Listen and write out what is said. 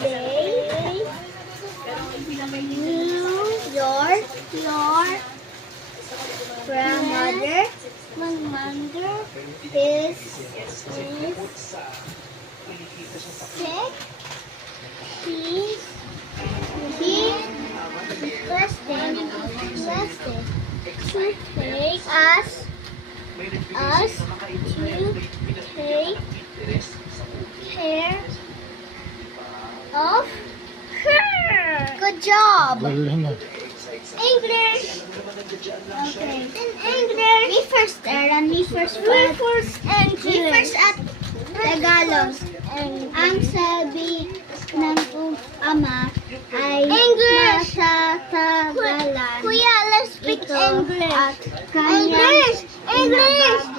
day your grandmother is sick. He requested to take us to take care of her. Good job. English. Okay. In English. Me first, Aaron. Me first. English. Me first at Tagalog. Ang sabi ng ama ay matatagalan. Kuya, let's speak English. English.